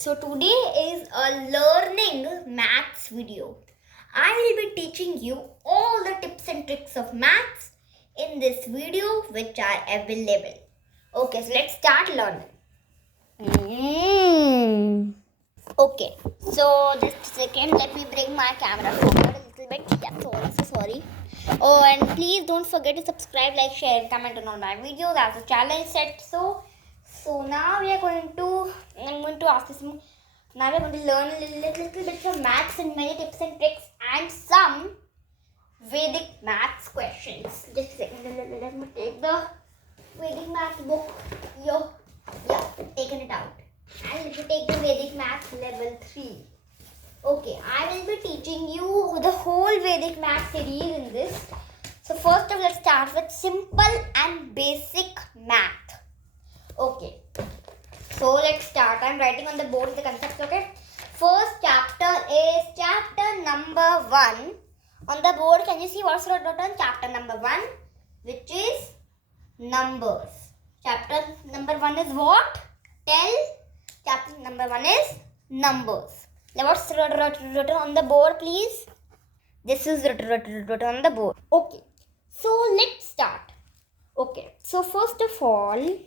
So today is a learning maths video. I will be teaching you all the tips and tricks of maths in this video which are available. Okay, so let's start learning. Okay, so just a second, let me bring my camera forward a little bit. Yeah, sorry. Oh, and please don't forget to subscribe, like, share, and comment on all my videos as a challenge set. So now I'm going to ask this. Now we're going to learn a little bit of maths and many tips and tricks and some Vedic maths questions. Just a second, let me take the Vedic maths book. Yeah, taken it out. And let me take the Vedic maths level 3. Okay, I will be teaching you the whole Vedic maths series in this. So first of all, let's start with simple and basic math. Okay. So let's start. I'm writing on the board the concepts, okay? First chapter is chapter number 1. On the board, can you see what's written? Chapter number 1, which is numbers. Chapter number 1 is what? Tell. Chapter number 1 is numbers. Now what's written on the board, please? This is written on the board. Okay. So let's start. Okay. So first of all,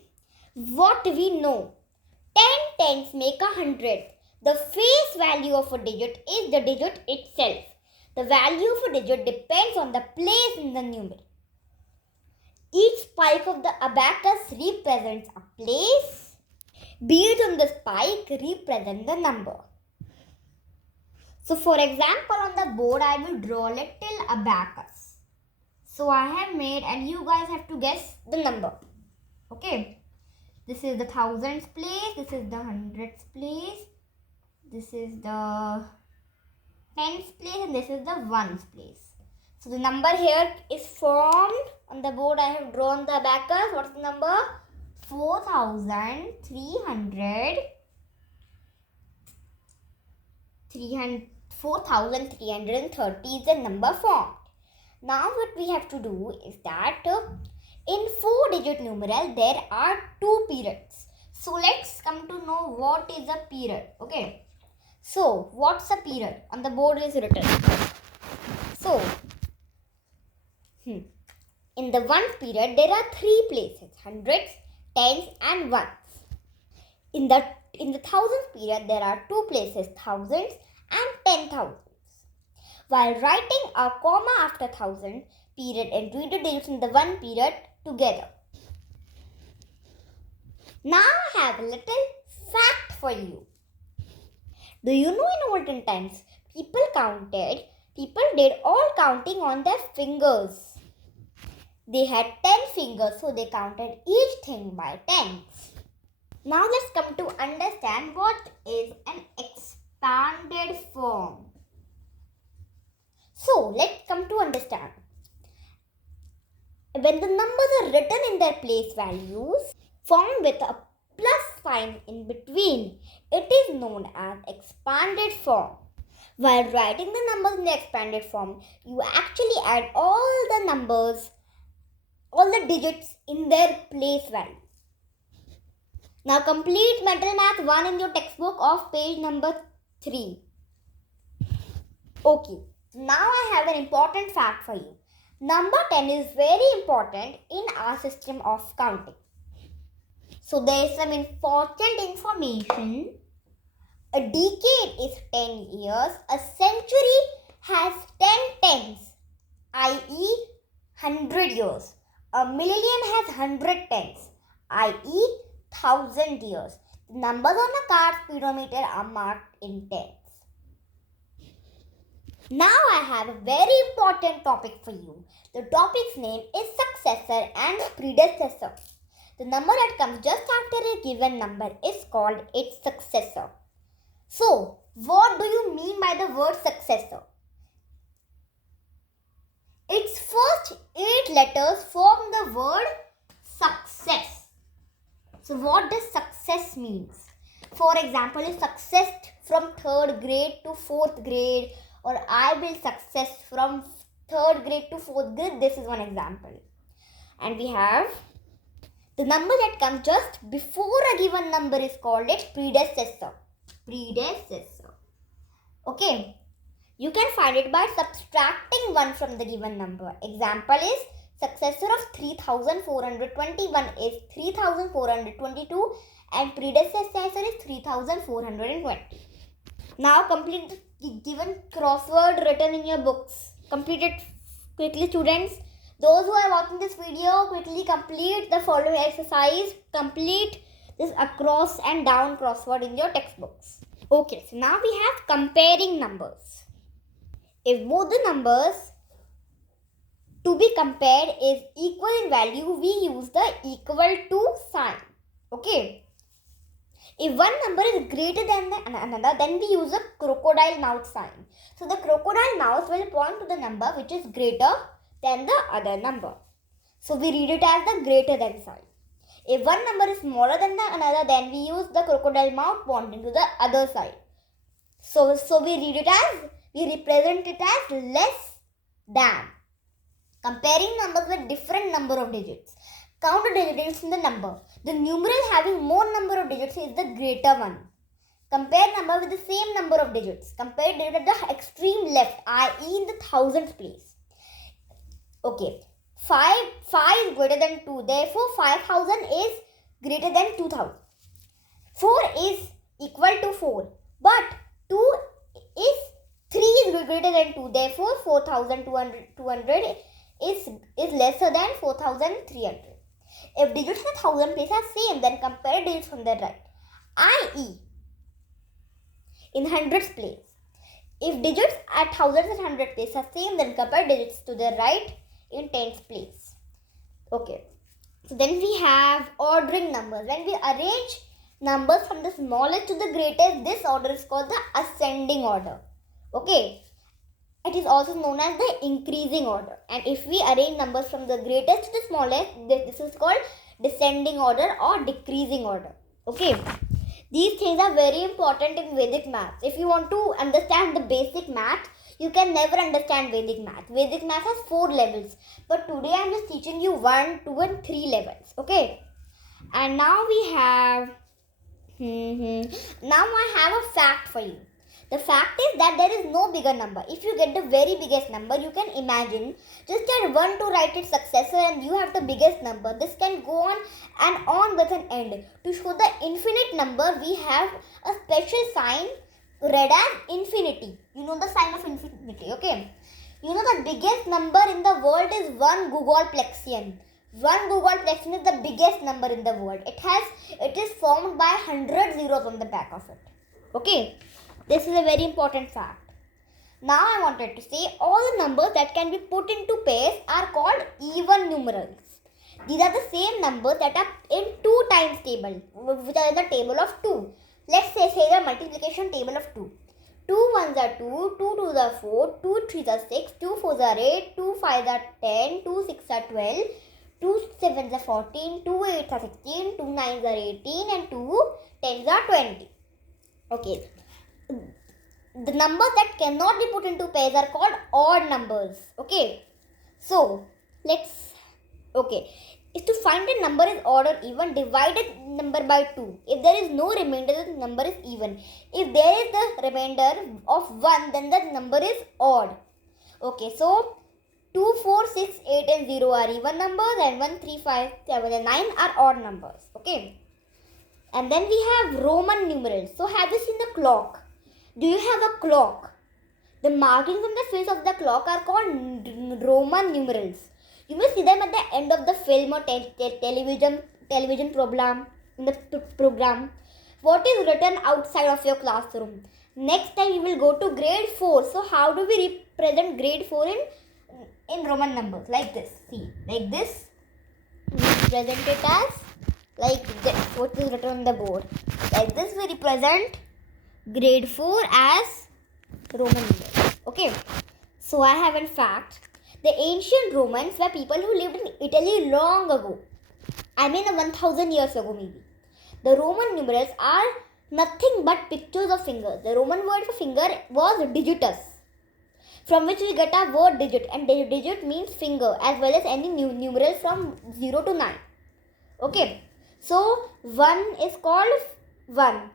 what we know? 10 tens make 100. The face value of a digit is the digit itself. The value of a digit depends on the place in the numeral. Each spike of the abacus represents a place. Beads on the spike represent the number. So for example, on the board I will draw a little abacus. So I have made, and you guys have to guess the number. Okay. This is the thousands place, this is the hundreds place, this is the tens place, and this is the ones place. So the number here is formed. On the board I have drawn the abacus. What's the number? 4,330 is the number formed. Now what we have to do is that in 4-digit numeral, there are 2 periods. So let's come to know what is a period. Okay. So what's a period? On the board is written. So in the 1 period, there are 3 places: hundreds, tens, and ones. In the thousands period, there are 2 places: thousands and 10,000s. While writing a comma after thousand, period and read the digits in the 1 period together. Now I have a little fact for you. Do you know in olden times, people did all counting on their fingers. They had 10 fingers, so they counted each thing by tens. Now let's come to understand what is an expanded form. So let's come to understand. When the numbers are written in their place values, formed with a plus sign in between, it is known as expanded form. While writing the numbers in the expanded form, you actually add all the numbers, all the digits in their place value. Now complete mental math 1 in your textbook of page number 3. Okay, now I have an important fact for you. Number 10 is very important in our system of counting. So there is some important information. A decade is 10 years. A century has 10 tens, i.e. 100 years. A millennium has 100 tens, i.e. 1000 years. The numbers on a card speedometer are marked in tens. Now I have a very important topic for you. The topic's name is successor and predecessor. The number that comes just after a given number is called its successor. So, what do you mean by the word successor? Its first 8 letters form the word success. So, what does success means? For example, if success from 3rd grade to 4th grade, or I will success from 3rd grade to 4th grade, this is one example. And we have the number that comes just before a given number is called its predecessor. predecessor. Okay, you can find it by subtracting 1 from the given number. Example is successor of 3421 is 3422 and predecessor is 3420. Now complete the given crossword written in your books. Complete it quickly, students. Those who are watching this video, quickly complete the following exercise. Complete this across and down crossword in your textbooks. Okay, so now we have comparing numbers. If both the numbers to be compared is equal in value, we use the equal to sign. Okay. If one number is greater than another, then we use a crocodile mouth sign. So the crocodile mouth will point to the number which is greater than the other number. So we read it as the greater than sign. If one number is smaller than the another, then we use the crocodile mouth pointing to the other side. So we read it as, we represent it as less than. Comparing numbers with different number of digits. Count the digits in the number. The numeral having more number of digits is the greater one. Compare number with the same number of digits. Compare digit at the extreme left, i.e. in the thousands place. Okay. 5 is greater than 2. Therefore, 5000 is greater than 2000. 4 is equal to 4. But 2 is 3 is greater than 2. Therefore, 4200 is lesser than 4300. If digits in the thousand place are same, then compare digits from the right, i.e. in hundreds place. If digits at thousands and hundred place are same, then compare digits to the right in tens place. Okay. So then we have ordering numbers. When we arrange numbers from the smallest to the greatest, this order is called the ascending order. Okay. It is also known as the increasing order. And if we arrange numbers from the greatest to the smallest, this is called descending order or decreasing order. Okay. These things are very important in Vedic math. If you want to understand the basic math, you can never understand Vedic math. Vedic math has 4 levels. But today I am just teaching you 1, 2 and 3 levels. Okay. And now we have... Now I have a fact for you. The fact is that there is no bigger number. If you get the very biggest number, you can imagine just add 1 to write its successor and you have the biggest number. This can go on and on with an end. To show the infinite number, we have a special sign read as infinity. You know the sign of infinity, okay? You know the biggest number in the world is 1 Googolplexian. 1 Googolplexian is the biggest number in the world. It is formed by 100 zeros on the back of it. Okay? This is a very important fact. Now I wanted to say all the numbers that can be put into pairs are called even numerals. These are the same numbers that are in 2 times table, which are in the table of 2. Let's say the multiplication table of 2. 2 ones are 2, 2 twos are 4, 2 threes are 6, 2 fours are 8, 2 fives are 10, 2 sixes are 12, 2 sevens are 14, 2 eights are 16, 2 nines are 18 and 2 tens are 20. Okay. The numbers that cannot be put into pairs are called odd numbers. Okay. So, if to find a number is odd or even, divide a number by 2. If there is no remainder, the number is even. If there is the remainder of 1, then the number is odd. Okay, so 2, 4, 6, 8 and 0 are even numbers and 1, 3, 5, 7 and 9 are odd numbers. Okay. And then we have Roman numerals. So, have you seen the clock? Do you have a clock? The markings on the face of the clock are called Roman numerals. You may see them at the end of the film or television program. In the program. What is written outside of your classroom? Next time you will go to grade 4. So how do we represent grade 4 in Roman numbers? Like this. See, like this. We represent it as like this. What is written on the board? Like this we represent grade 4 as Roman numerals. Okay. So I have in fact, the ancient Romans were people who lived in Italy long ago. I mean 1000 years ago maybe. The Roman numerals are nothing but pictures of fingers. The Roman word for finger was digitus, from which we get our word digit, and digit means finger as well as any numeral from 0 to 9. Okay. So 1 is called 1.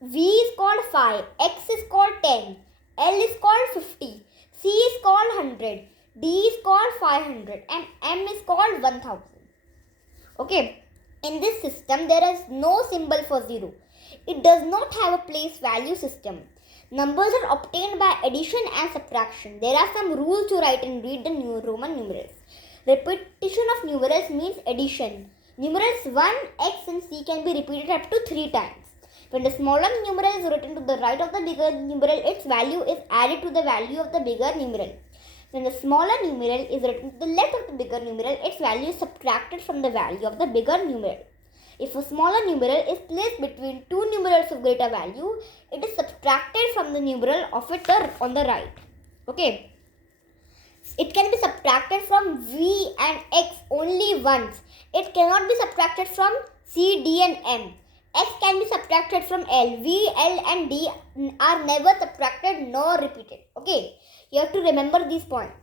V is called 5, X is called 10, L is called 50, C is called 100, D is called 500 and M is called 1000. Okay, in this system there is no symbol for 0. It does not have a place value system. Numbers are obtained by addition and subtraction. There are some rules to write and read the Roman numerals. Repetition of numerals means addition. Numerals 1, X and C can be repeated up to 3 times. When the smaller numeral is written to the right of the bigger numeral, its value is added to the value of the bigger numeral. When the smaller numeral is written to the left of the bigger numeral, its value is subtracted from the value of the bigger numeral. If a smaller numeral is placed between two numerals of greater value, it is subtracted from the numeral of it on the right. Okay. It can be subtracted from V and X only once. It cannot be subtracted from C, D and M. X can be subtracted from L. V, L and D are never subtracted nor repeated. Okay. You have to remember these points.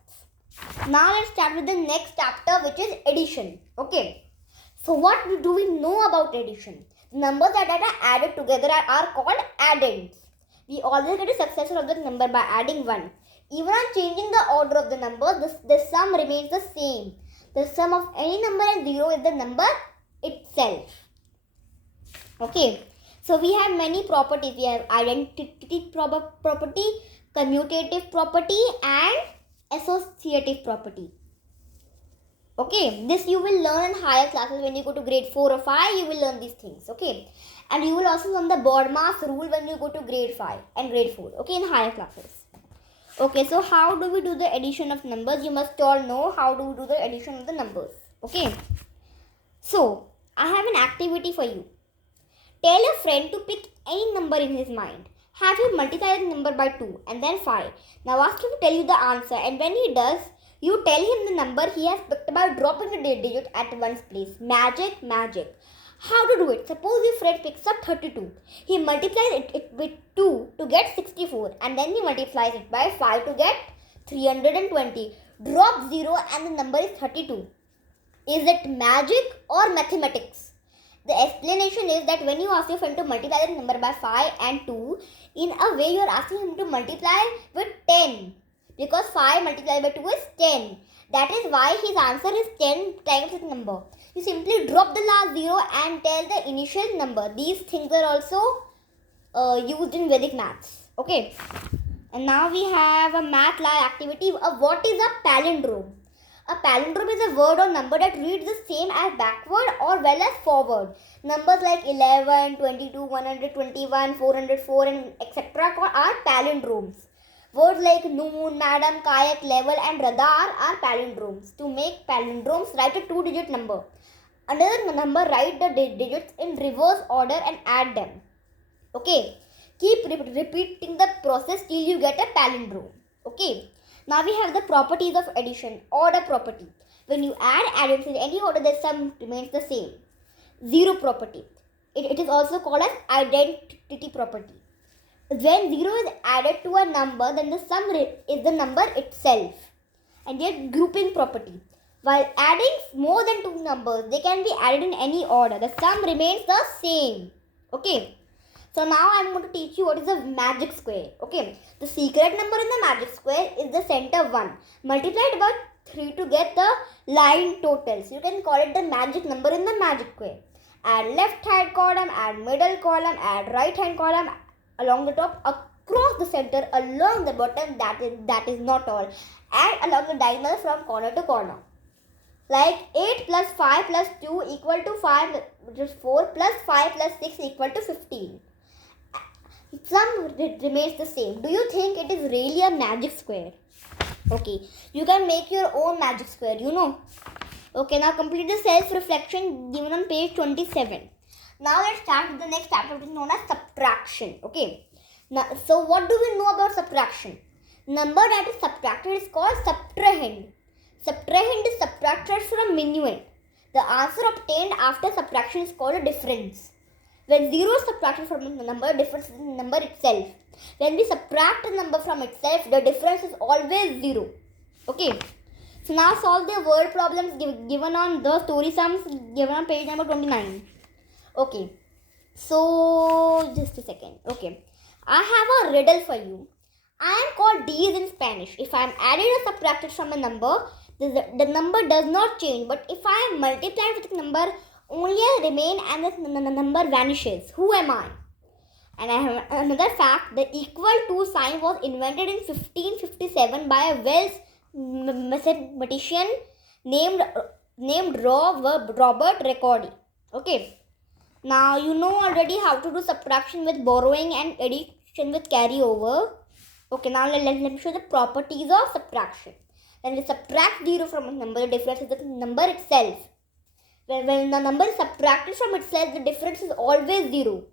Now let's start with the next chapter, which is addition. Okay. So what do we know about addition? Numbers that are added together are called addends. We always get a successor of the number by adding 1. Even on changing the order of the numbers, the sum remains the same. The sum of any number and 0 is the number itself. Okay. So we have many properties. We have identity property, commutative property and associative property. Okay, this you will learn in higher classes. When you go to grade 4 or 5, you will learn these things. Okay, and you will also learn the BODMAS rule when you go to grade 5 and grade 4. Okay, in higher classes. Okay, so how do we do the addition of numbers? You must all know how do we do the addition of the numbers. Okay, so I have an activity for you. Tell a friend to pick any number in his mind. Have him multiply the number by 2 and then 5. Now ask him to tell you the answer, and when he does, you tell him the number he has picked by dropping the digit at one's place. Magic, magic. How to do it? Suppose your friend picks up 32. He multiplies it with 2 to get 64 and then he multiplies it by 5 to get 320. Drop 0 and the number is 32. Is it magic or mathematics? The explanation is that when you ask your friend to multiply the number by 5 and 2, in a way you are asking him to multiply with 10. Because 5 multiplied by 2 is 10. That is why his answer is 10 times his number. You simply drop the last 0 and tell the initial number. These things are also used in Vedic maths. Okay. And now we have a math like activity. What is a palindrome? A palindrome is a word or number that reads the same as backward or well as forward. Numbers like 11, 22, 121, 404 and etc. are palindromes. Words like noon, madam, kayak, level and radar are palindromes. To make palindromes, write a 2-digit number. Another number, write the digits in reverse order and add them. Okay. Keep repeating the process till you get a palindrome. Okay. Now we have the properties of addition. Order property. When you add addends in any order, the sum remains the same. Zero property. It is also called as identity property. When 0 is added to a number, then the sum is the number itself. And yet grouping property. While adding more than 2 numbers, they can be added in any order. The sum remains the same. Okay. So now I am going to teach you what is a magic square. Okay. The secret number in the magic square is the center 1. Multiplied by 3 to get the line total. So you can call it the magic number in the magic square. Add left hand column, add middle column, add right hand column, along the top, across the center, along the bottom. That is not all. And along the diagonal from corner to corner. Like 8 plus 5 plus 2 equal to 5, which is 4 plus 5 plus 6 equal to 15. Sum remains the same. Do you think it is really a magic square? Okay, you can make your own magic square, you know. Okay, now complete the self-reflection given on page 27. Now let's start with the next chapter, which is known as subtraction. Okay. Now, so what do we know about subtraction? Number that is subtracted is called subtrahend. Subtrahend is subtracted from minuend. The answer obtained after subtraction is called a difference. When 0 is subtracted from the number, difference is in the number itself. When we subtract a number from itself, the difference is always 0. Okay. So now solve the word problems given on the story sums given on page number 29. Okay. So, just a second. Okay. I have a riddle for you. I am called D's in Spanish. If I am added or subtracted from a number, the number does not change. But if I am multiplied with a number, only I remain and the number vanishes. Who am I? And I have another fact. The equal to sign was invented in 1557 by a Welsh mathematician named Robert Ricordi. Okay. Now you know already how to do subtraction with borrowing and addition with carryover. Okay, now let me show the properties of subtraction. When we subtract 0 from a number, the difference is the number itself. When the number is subtracted from itself, the difference is always 0.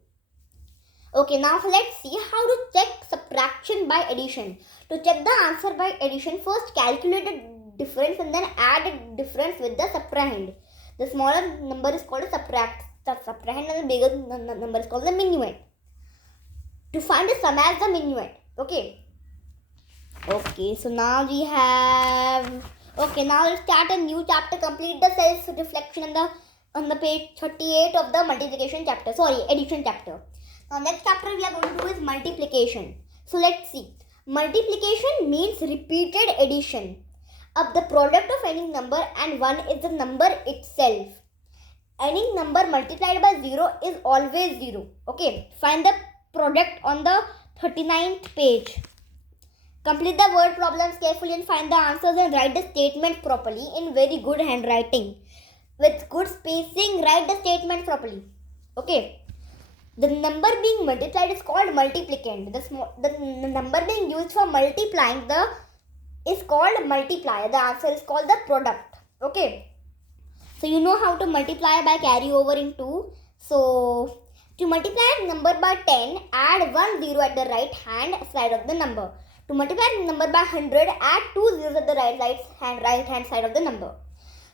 Okay, now let's see how to check subtraction by addition. To check the answer by addition, first calculate the difference and then add the difference with the subtrahend. The smaller number is called a subtrahend and the bigger number is called the minuend. To find the sum as the minuend. Okay, so now we have... Okay, now let's start a new chapter. Complete the self-reflection on the page 38 of the multiplication chapter. Addition chapter. Now next chapter we are going to do is multiplication. So let's see. Multiplication means repeated addition of the product of any number, and 1 is the number itself. Any number multiplied by 0 is always 0. Okay, find the product on the 39th page. Complete the word problems carefully and find the answers and write the statement properly in very good handwriting. With good spacing, write the statement properly. Okay. The number being multiplied is called multiplicand. The number being used for multiplying is called multiplier. The answer is called the product. Okay. So you know how to multiply by carryover in 2. So to multiply a number by 10, add 1 0 at the right hand side of the number. To multiply a number by 100, add 2 zeros at the right hand side of the number.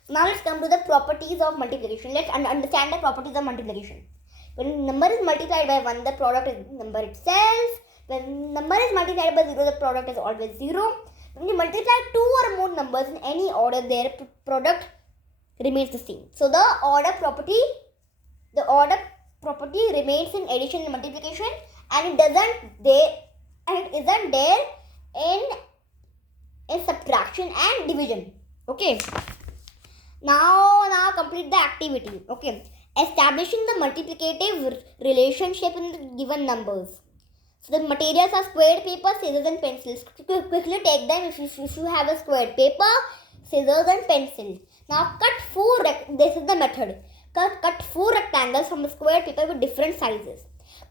So now let's come to the properties of multiplication. Let's understand the properties of multiplication. When number is multiplied by 1, the product is number itself. When number is multiplied by 0, the product is always 0. When you multiply 2 or more numbers in any order, their product remains the same. So the order property remains in addition and multiplication, and it isn't there in subtraction and division. Okay. Now complete the activity. Okay. Establishing the multiplicative relationship in the given numbers. So the materials are squared paper, scissors and pencils. Quickly take them if you have a squared paper, scissors and pencil. Now this is the method. Cut 4 rectangles from the squared paper with different sizes.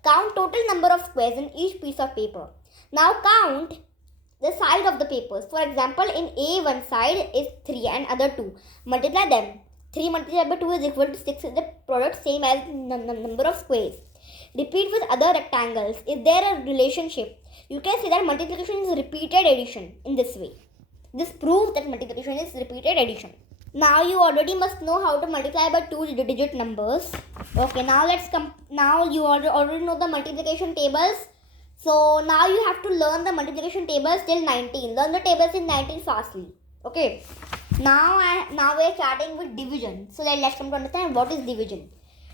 Count total number of squares in each piece of paper. Now count the side of the papers. For example, in A, one side is 3 and other 2. Multiply them. 3 multiplied by 2 is equal to 6. Is the product same as number of squares. Repeat with other rectangles. Is there a relationship? You can say that multiplication is repeated addition in this way. This proves that multiplication is repeated addition. Now you already must know how to multiply by 2-digit numbers. Okay, now you already know the multiplication tables. So now you have to learn the multiplication tables till 19. Learn the tables in 19 fastly. Okay. Now we are starting with division. So let's come to understand what is division.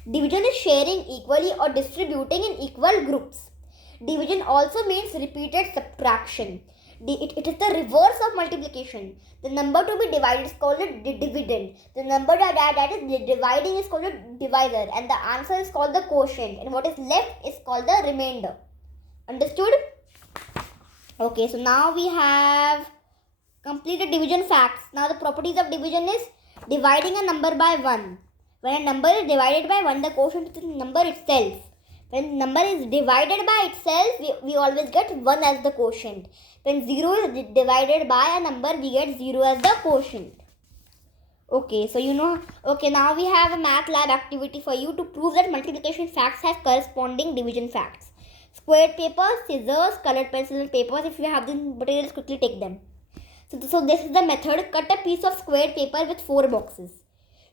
Division is sharing equally or distributing in equal groups. Division also means repeated subtraction. It is the reverse of multiplication. The number to be divided is called a dividend. The number that is dividing is called a divisor. And the answer is called the quotient. And what is left is called the remainder. Understood? Okay, so now we have completed division facts. Now the properties of division is dividing a number by 1. When a number is divided by 1, the quotient is the number itself. When number is divided by itself, we always get 1 as the quotient. When 0 is divided by a number, we get 0 as the quotient. Okay, so you know. Okay, now we have a math lab activity for you to prove that multiplication facts have corresponding division facts. Squared paper, scissors, colored pencils and papers. If you have the materials, quickly take them. So this is the method. Cut a piece of squared paper with 4 boxes.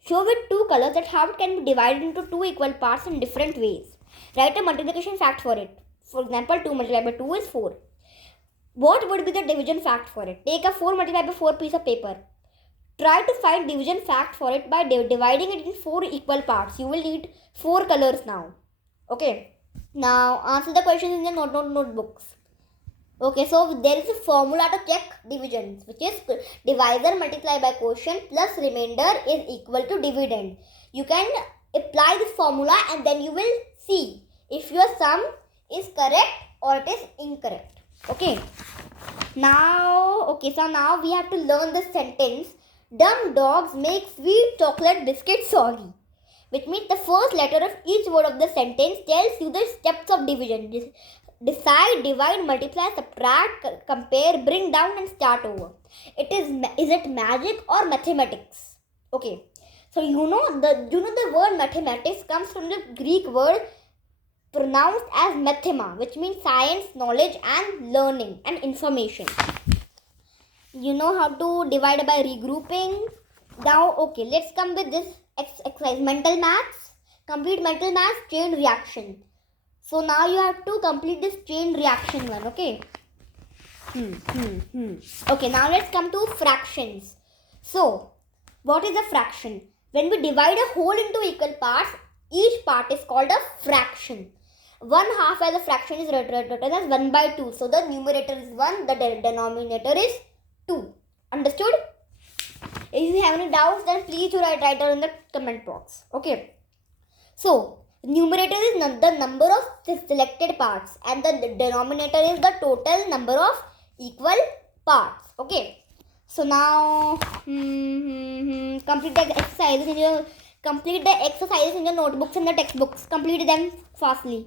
Show with 2 colors that how it can be divided into 2 equal parts in different ways. Write a multiplication fact for it. For example, 2 multiplied by 2 is 4. What would be the division fact for it? Take a 4 multiplied by 4 piece of paper. Try to find division fact for it by dividing it in 4 equal parts. You will need 4 colors now. Okay. Now answer the questions in the notebooks. Okay, so there is a formula to check divisions, which is divisor multiplied by quotient plus remainder is equal to dividend. You can apply this formula and then you will see if your sum is correct or it is incorrect. Okay. Now we have to learn the sentence. Dumb dogs make sweet chocolate biscuits soggy. Which means the first letter of each word of the sentence tells you the steps of division. Decide, divide, multiply, subtract, compare, bring down and start over. Is it magic or mathematics? Okay. So you know the word mathematics comes from the Greek word pronounced as mathema, which means science, knowledge and learning and information. You know how to divide by regrouping. Now okay, let's come with this exercise. Mental maths. Complete mental maths, chain reaction. So now you have to complete this chain reaction one, okay? Okay, now let's come to fractions. So, what is a fraction? When we divide a whole into equal parts, each part is called a fraction. 1/2 as a fraction is written as 1/2. So, the numerator is 1, the denominator is 2. Understood? If you have any doubts, then please write down in the comment box. Okay. So, numerator is the number of selected parts and the denominator is the total number of equal parts. Okay. So now complete the exercises in your notebooks and the textbooks. Complete them fastly.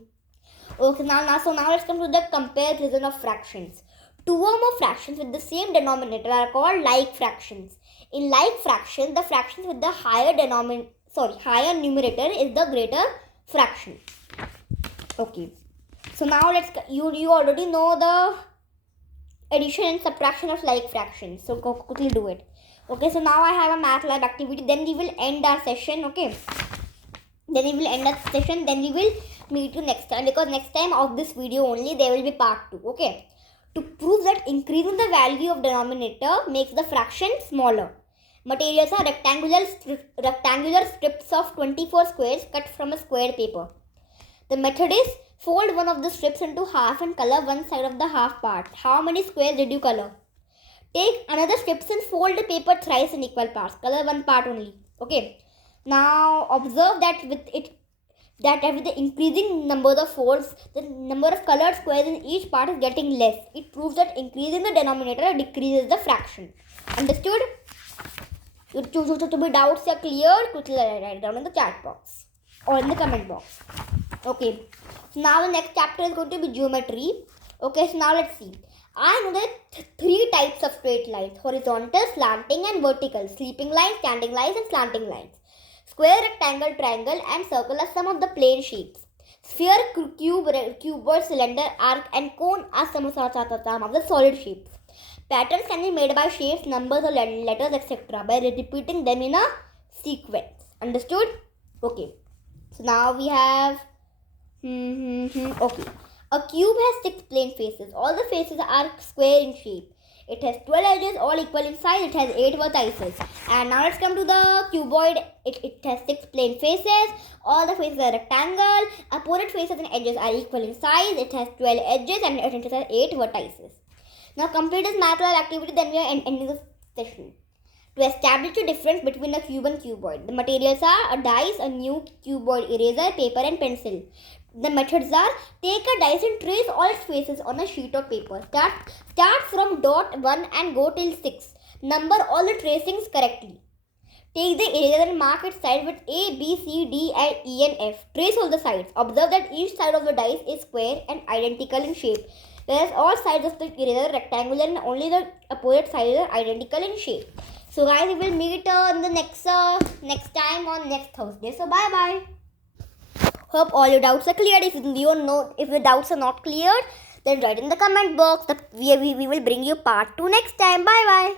Okay. Now let's come to the comparison of fractions. Two or more fractions with the same denominator are called like fractions. In like fractions, the fractions with the higher numerator is the greater fraction. Okay. So now you already know the addition and subtraction of like fractions. So go quickly do it. Okay. So now I have a math lab activity. Then we will end our session. Okay. Then we will meet you next time, because next time of this video only there will be part 2. Okay. To prove that increasing the value of denominator makes the fraction smaller. Materials are rectangular strips of 24 squares cut from a squared paper. The method is fold one of the strips into half and color one side of the half part. How many squares did you color? Take another strips and fold the paper thrice in equal parts. Color one part only. Okay. Now observe that with the increasing number of folds, the number of colored squares in each part is getting less. It proves that increasing the denominator decreases the fraction. Understood? To be doubts are cleared, quickly write down in the chat box or in the comment box. Okay. So now the next chapter is going to be geometry. Okay. So now let's see. I know that 3 types of straight lines: horizontal, slanting, and vertical. Sleeping lines, standing lines, and slanting lines. Square, rectangle, triangle, and circle are some of the plane shapes. Sphere, cuboid, cylinder, arc, and cone are some of the solid shapes. Patterns can be made by shapes, numbers, or letters, etc. by repeating them in a sequence. Understood? Okay. So now we have okay. A cube has 6 plane faces. All the faces are square in shape. It has 12 edges, all equal in size. It has 8 vertices. And now let's come to the cuboid. It has 6 plane faces. All the faces are rectangle. Opposite faces and edges are equal in size. It has 12 edges and it has 8 vertices. Now complete this math lab activity, then we are ending the session. To establish the difference between a cube and cuboid, the materials are a dice, a new cuboid eraser, paper and pencil. The methods are: take a dice and trace all its faces on a sheet of paper. Start from dot 1 and go till 6. Number all the tracings correctly. Take the eraser and mark its side with A, B, C, D, and E and F. Trace all the sides. Observe that each side of the dice is square and identical in shape, whereas all sides of the eraser are rectangular and only the opposite sides are identical in shape. So guys, we will meet in the next time on next Thursday. So bye bye. Hope all your doubts are cleared. If the doubts are not cleared, then write in the comment box. We will bring you part 2 next time. Bye bye.